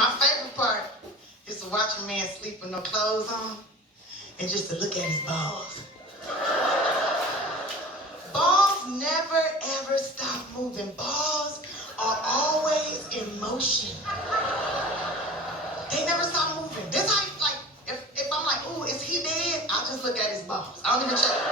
My favorite part is to watch a man sleep with no clothes on and just to look at his balls. Balls never ever stop moving. Balls are always in motion. They never stop moving. This how, like, if I'm like, ooh, is he dead? I'll just look at his balls. I don't even check.